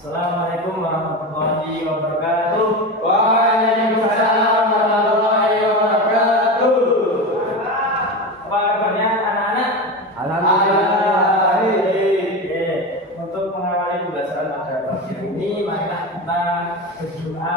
Assalamualaikum warahmatullahi wabarakatuh. Waalaikumsalam warahmatullahi wabarakatuh. Apa kabarnya anak-anak? Alhamdulillah. Oke, untuk mengawali pembelajaran pada pagi ini, marilah kita berdoa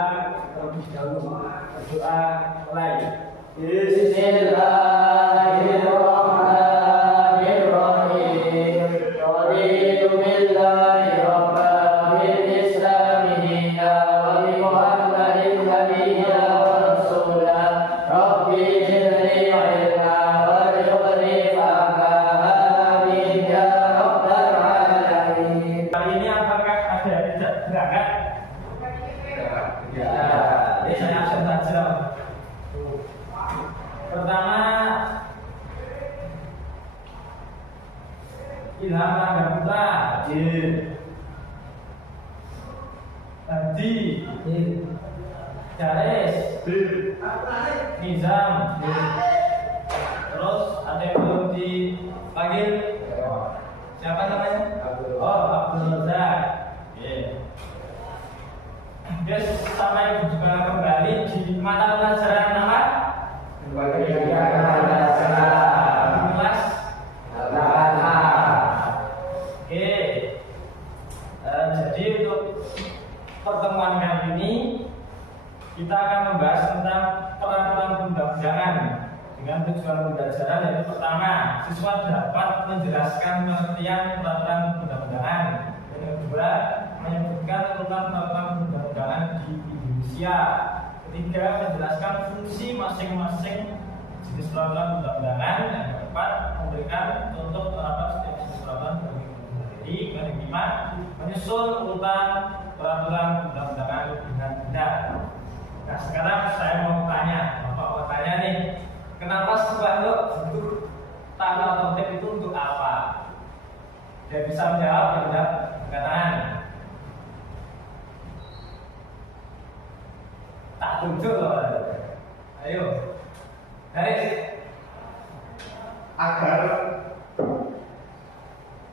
terlebih dahulu. Berdoa mulai. Bismillahirrahmanirrahim. Raditu billahi rabban bil islami dina wa bi Muhammadin nabiyya wa rasula. Rabbi zidni ilma warzuqni fahma. Amin ya rabbal alamin. Kali ini apakah ada yang tidak berangkat? Ya, ini saya absen saja. Pertama, Ilham Rangga Putra. Hadi. Garis. Nizam. Terus ada yang belum dipanggil? Siapa namanya? Oh, Abdul Razak. Guys, sampai juga kembali di mata pelajaran nama kelas 8A. Oke. Jadi untuk pertemuan kali ini kita akan membahas tentang peraturan perundang-undangan dengan tujuan pembelajaran yaitu pertama, siswa dapat menjelaskan pengertian peraturan perundang-undangan. Yang kedua, menyebutkan urutan peraturan perundang-undangan di Indonesia. Ketiga, menjelaskan fungsi masing-masing jenis peraturan perundang-undangan. Yang keempat, memberikan contoh penerapan setiap jenis peraturan perundang-undangan. Jadi, yang kelima, menyusun urutan peraturan perundang-undangan dengan benar. Nah, sekarang saya mau tanya, Bapak mau tanya nih, kenapa sebuah butuh tata tertib itu untuk apa? Dia bisa menjawab, tidak angkat tangan. Tak tunjuk loh. Ayo. Garis. Agar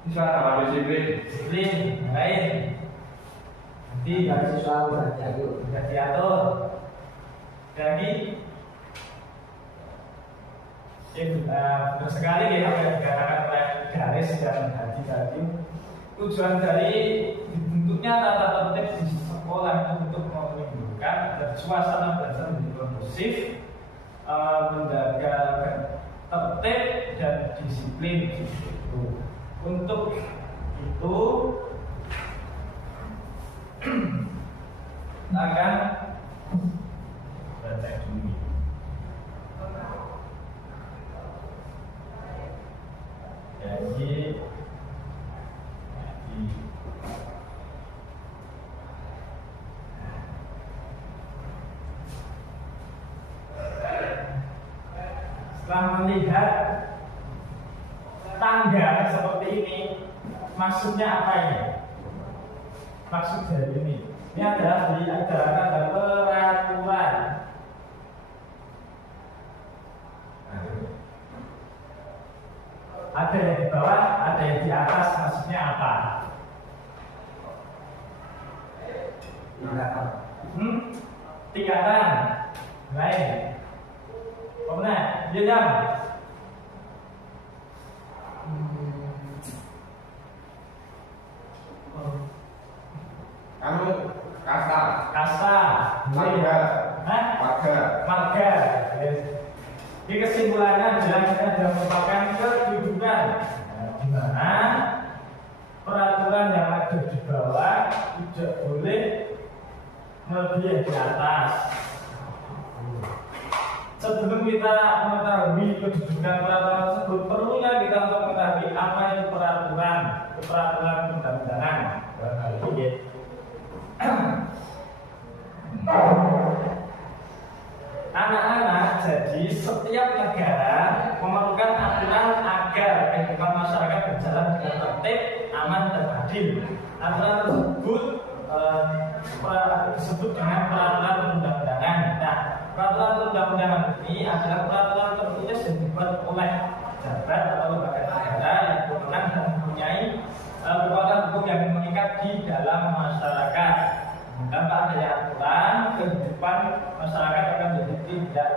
bisa dapat disiplin. Disiplin. Lain. Nanti Siswa sudah diatur. Lagi. Benar sekali ya apa yang dikatakan oleh Garis dan Hadi tadi. Tujuan dari dibentuknya tata tertib di sekolah itu untuk menimbulkan agar suasana belajar menjadi kondusif, menjaga tertib dan disiplin. Untuk itu akan baca dulu. Jadi setelah melihat tangga seperti ini, maksudnya apa ini? Maksud dari ini adalah ada peraturan. Ada yang di bawah, ada yang di atas, maksudnya apa? Tingkatan lain. Kemudian, Yudam. Kasta. Marga. Ini kesimpulannya adalah kita sudah merupakan kedudukan di mana peraturan yang ada di bawah tidak boleh melebihi di atas. Sebelum kita mengetahui kedudukan peraturan tersebut, perlulah kita untuk mengetahui apa itu peraturan perundang-undangan. Anak-anak, jadi setiap negara memerlukan aturan agar kehidupan masyarakat berjalan dengan tertib, aman, dan adil. Aturan tersebut disebut dengan peraturan perundang-undangan. Nah, peraturan perundang-undangan ini adalah peraturan tertulis yang dibuat oleh pejabat atau lembaga negara yang berwenang dan mempunyai kekuatan hukum yang mengikat di dalam masyarakat. Tanpa adanya aturan, kehidupan masyarakat akan menjadi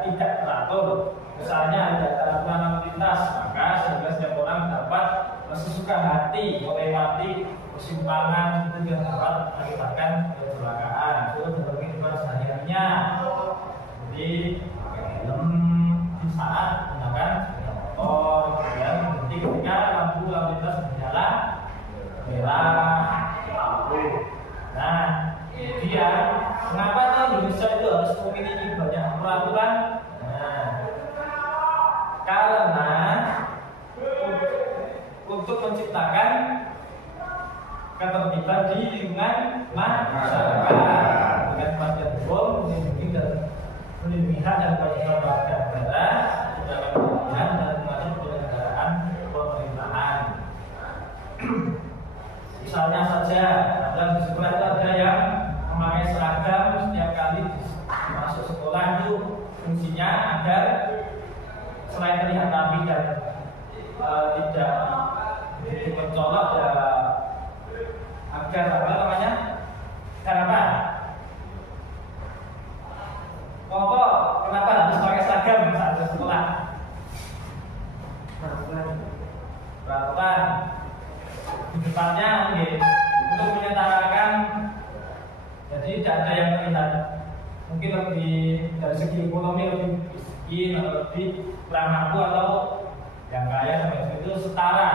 tidak teratur. Misalnya ada aturan lalu lintas, maka sehingga setiap orang dapat sesuka hati melewati persimpangan itu yang dapat mengakibatkan kecelakaan. Itu dalam kehidupan sehari-harinya. Jadi pakai helm di saat menggunakan sepeda motor, kemudian berhenti ketika lampu lalu lintas berjalan merah, lampu. Nah, kemudian mengapa Indonesia itu harus memiliki banyak peraturan? Nah, karena untuk menciptakan ketertiban di lingkungan masyarakat dengan pada hukum, melindungi hak dan kewajiban warga negara dalam pemilihan dan mengatur penyelenggaraan pemerintahan. Misalnya saja, dalam sekolah itu ada yang memakai seragam setiap kali masuk sekolah itu fungsinya agar selain terlihat rapi dan tidak mencolok ya, agar apa namanya? Kenapa? Kenapa harus pakai seragam saat ke sekolah? Peraturan. Di depannya untuk menyetarakan, jadi tidak ada yang terlihat mungkin lebih dari segi ekonomi lebih miskin atau lebih kurang mampu atau yang kaya sampai itu setara.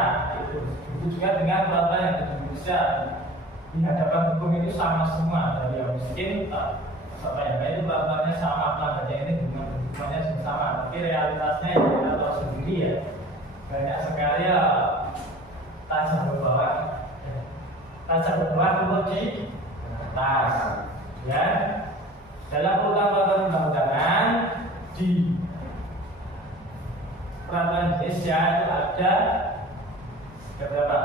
Itu juga dengan peraturan yang di Indonesia di hadapan hukum itu sama semua, dari yang miskin sampai yang kaya itu peraturannya sama, pelanggannya ini dengan hukumannya juga sama. Tapi realitasnya yang kita tahu sendiri ya, banyak sekali ya tajam bawah turun di atas. Ya, dalam peraturan undang-undangan di peraturan Indonesia itu ada berapa?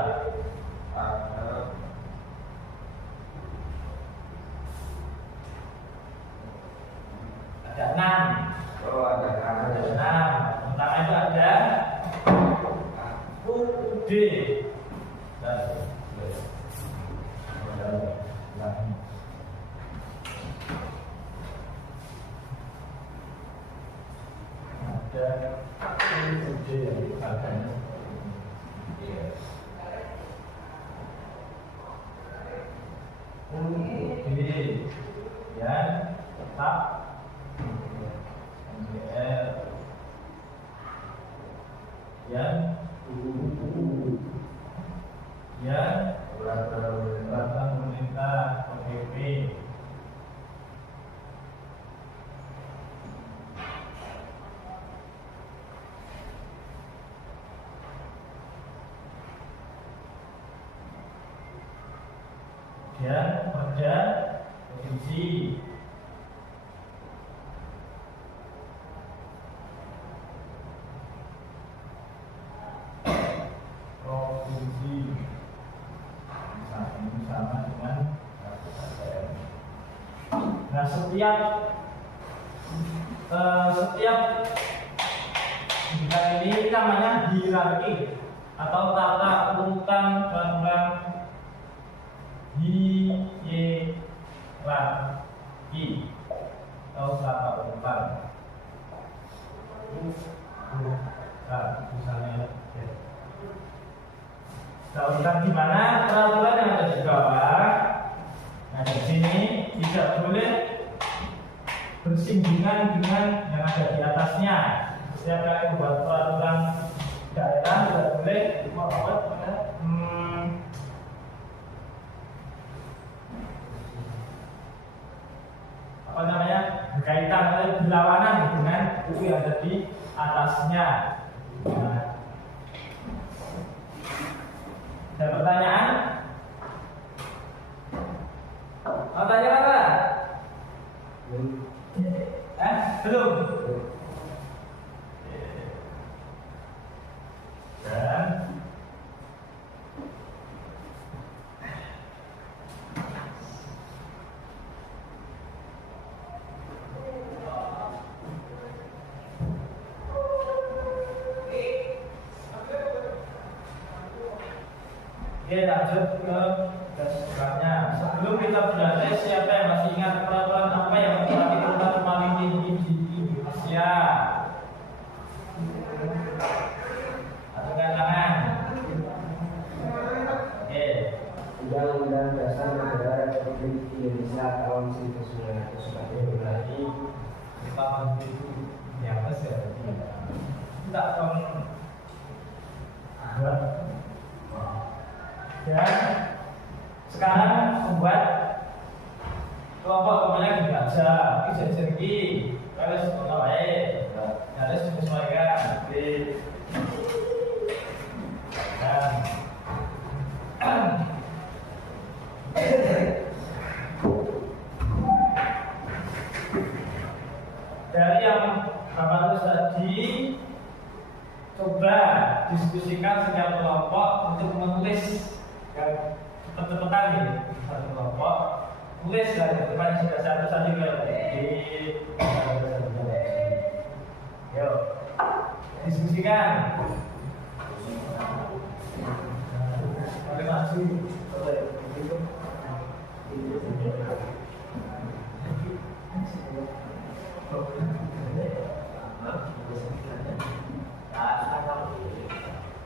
Ada 6. Oh, ada 6. Pertama itu ada UUD. Peraturan pemerintah PPP. Dan Perda Provinsi. Sama dengan nah setiap pendidikan ini namanya hierarki atau tata urutan peraturan hierarki atau tata urutan misalnya urutan di mana peraturan yang ada di bawah. Nah, di sini tidak boleh bersinggungan dengan yang ada di atasnya. Setiap kali membuat peraturan daerah tidak boleh membuat berkaitan atau berlawanan dengan UU yang ada di atasnya. Nah, ada pertanyaan? Pertanyaan apa? Belum. Dan lanjut ke dan setelahnya. Sebelum kita belajar, siapa yang masih ingat peraturan apa yang menjadi peraturan paling tinggi di Indonesia? Angkat tangan. Oke. Undang-Undang Dasar Negara Republik Indonesia tahun 1945. Berarti tahun itu yang besar. Tidak tahun. Dan sekarang membuat kelompok kemudian dibaca bisa jadi harus baik harus menyesuaikan dan dari yang Bapak tulis tadi, coba diskusikan setiap kelompok untuk menulis yang cepet-cepetan nih. Satu kelompok tulis dari depan sudah satu saja yuk diskusikan. Boleh maju.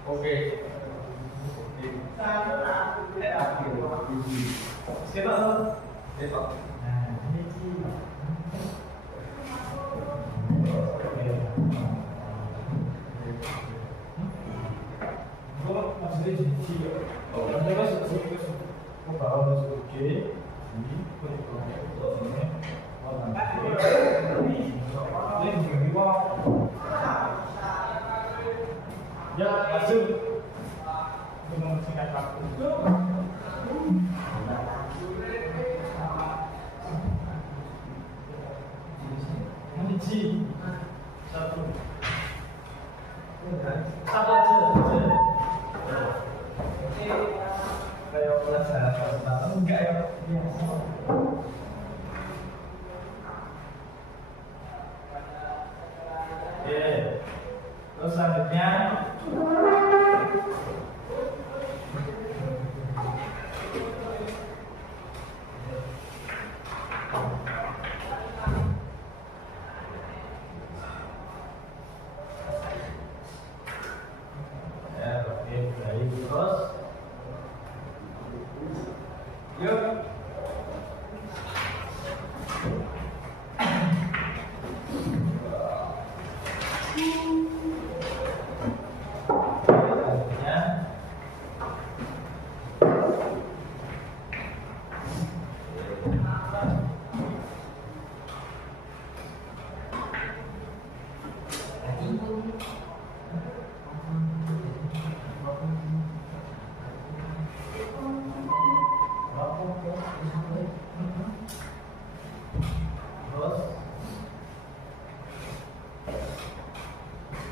Oke. Siapa? Siapa? Nah, ini sih. Kalau maksudnya sih, nanti masuk ke bawah masuk ke ini, ya masuk dengan singkat waktu. Menci satu aja. Kayak pelajaran enggak ya? Oke, terus selanjutnya yuk.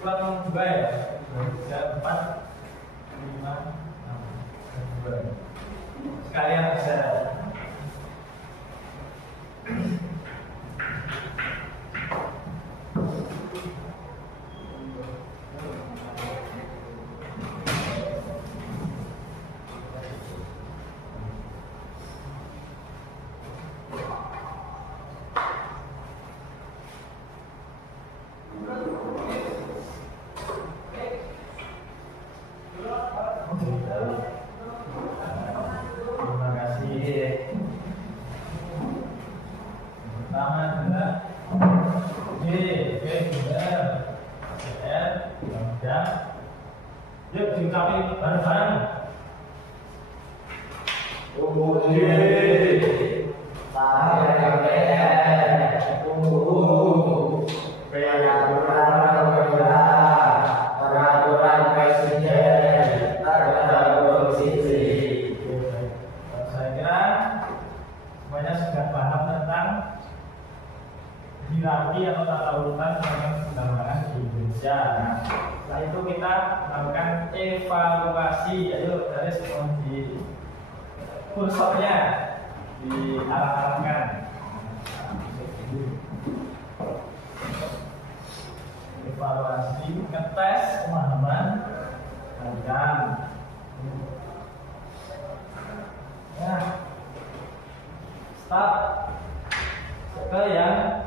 Kurang 2 ya? 4, 5, 6, 2. Sekalian bisa. Terima kasih. Pertama adalah G, benar. CR, kemudian yuk diucapin bareng-bareng. Peraturan Presiden terhadap sisi. Saya kira semuanya sudah paham tentang hierarki atau tata urutan perundang-undangan di Indonesia. Setelah itu kita melakukan evaluasi, yaitu dari di kursornya diarahkan. Evaluasi, ngetes pemahaman kalian. Ya, ke yang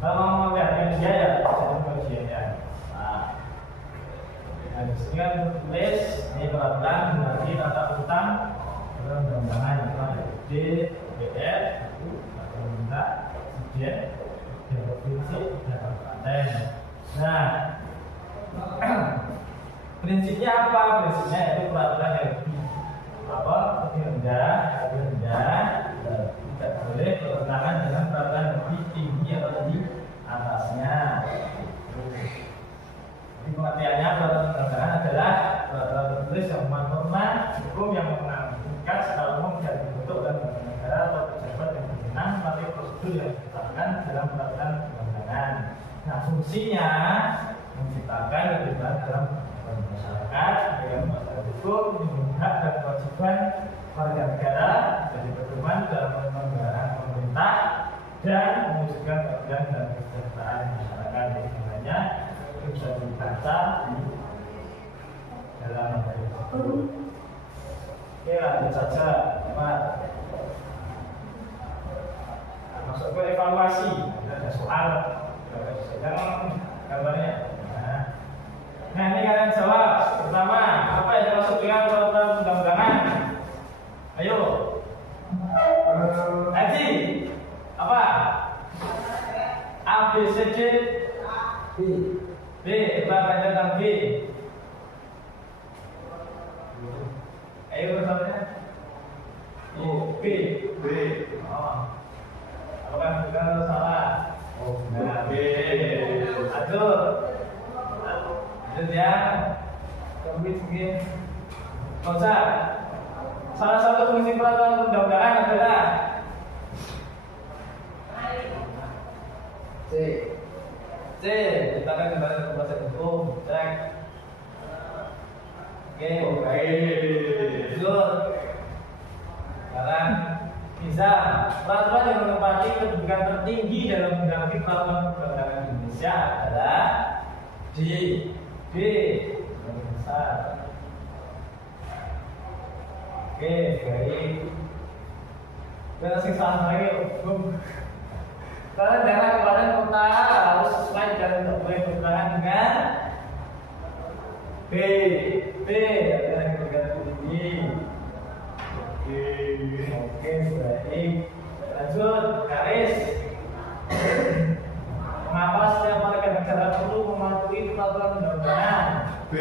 kalau melihat media ya, jadi bagian ya. Nah, di sini kan tulis ini peraturan bagi tata utang perundangan itu ada D, BR, pemerintah, subjek, provinsi, dan kabupaten. Nah, prinsipnya apa? Prinsipnya itu peraturan yang lebih rendah, tidak boleh bertentangan dengan peraturan lebih tinggi atau di atasnya. Jadi pengertiannya peraturan perundangan adalah peraturan tertulis yang norma hukum yang mengamankan secara umum dan dibentuk oleh lembaga negara atau pejabat yang berwenang melalui prosedur yang ditetapkan dalam peraturan perundangan. Nah, fungsinya menciptakan kebebasan dalam masyarakat dengan masalah hukum, melindungi hak dan kewajiban warga negara, jadi pedoman dalam penyelenggaraan pemerintah dan mewujudkan keadilan dan kesejahteraan masyarakat. Jadi sebenarnya itu bisa dibaca di dalam materi tersebut. Oke, lanjut saja, Pak. Masuk ke evaluasi. Ada soal, sedang gambarnya. Nah, ini kalian jawab. Pertama, apa yang dimaksud dengan peraturan undang-undangan? Ayo. Haji, apa? A, B, C, D. B. B, coba bacakan B. Ayo bersama. B. B. Oh. Apakah benar atau salah? Oh, Nah, B. Atur. Lanjut ya. Mungkin Kosa. Salah satu fungsi peraturan undang-undangan adalah C. C. Kita akan kembali ke proses hukum. Cek. Oke. Lanjut. Sekarang bisa peraturan yang menempati kedudukan tertinggi dalam menghadapi peraturan perundangan Indonesia adalah D. Besar. Oke, baik. Kita salah lagi, karena dana kepada kota harus sesuai dan tidak boleh bertentangan dengan B. Adalah yang bergantung tinggi. Oke, baik. Lanjut, garis. Mengapa setiap warga negara perlu mematuhi peraturan undang-undangan? B.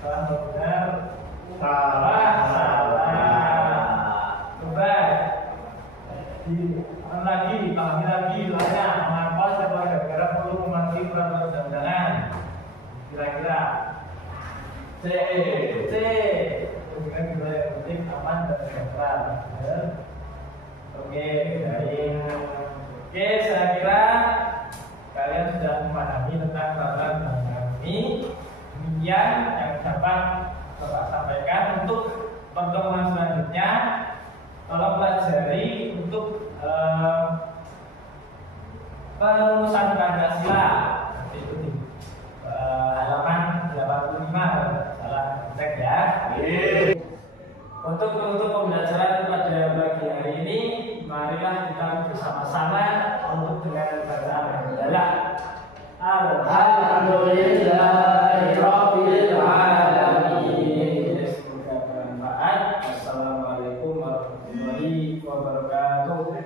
Salah atau benar? Salah. Coba ditambahin lagi soalnya. Mengapa setiap warga negara perlu mematuhi peraturan undang-undangan? Kira-kira C. Dengan wilayah penting aman dan sejahtera. Oke, baik. Oke, saya kira kalian sudah memahami tentang peraturan undang-undangan ini. Demikian yang dapat Bapak sampaikan. Untuk pertemuan selanjutnya, tolong pelajari untuk perumusan Pancasila. Itu di halaman 85. Salah cek ya. Untuk menutup pembelajaran pada pagi hari ini, marilah kita bersama-sama untuk dengan bacaan yang adalah Alhamdulillahirabbil alamin. Semoga bermanfaat. Assalamualaikum warahmatullahi wabarakatuh.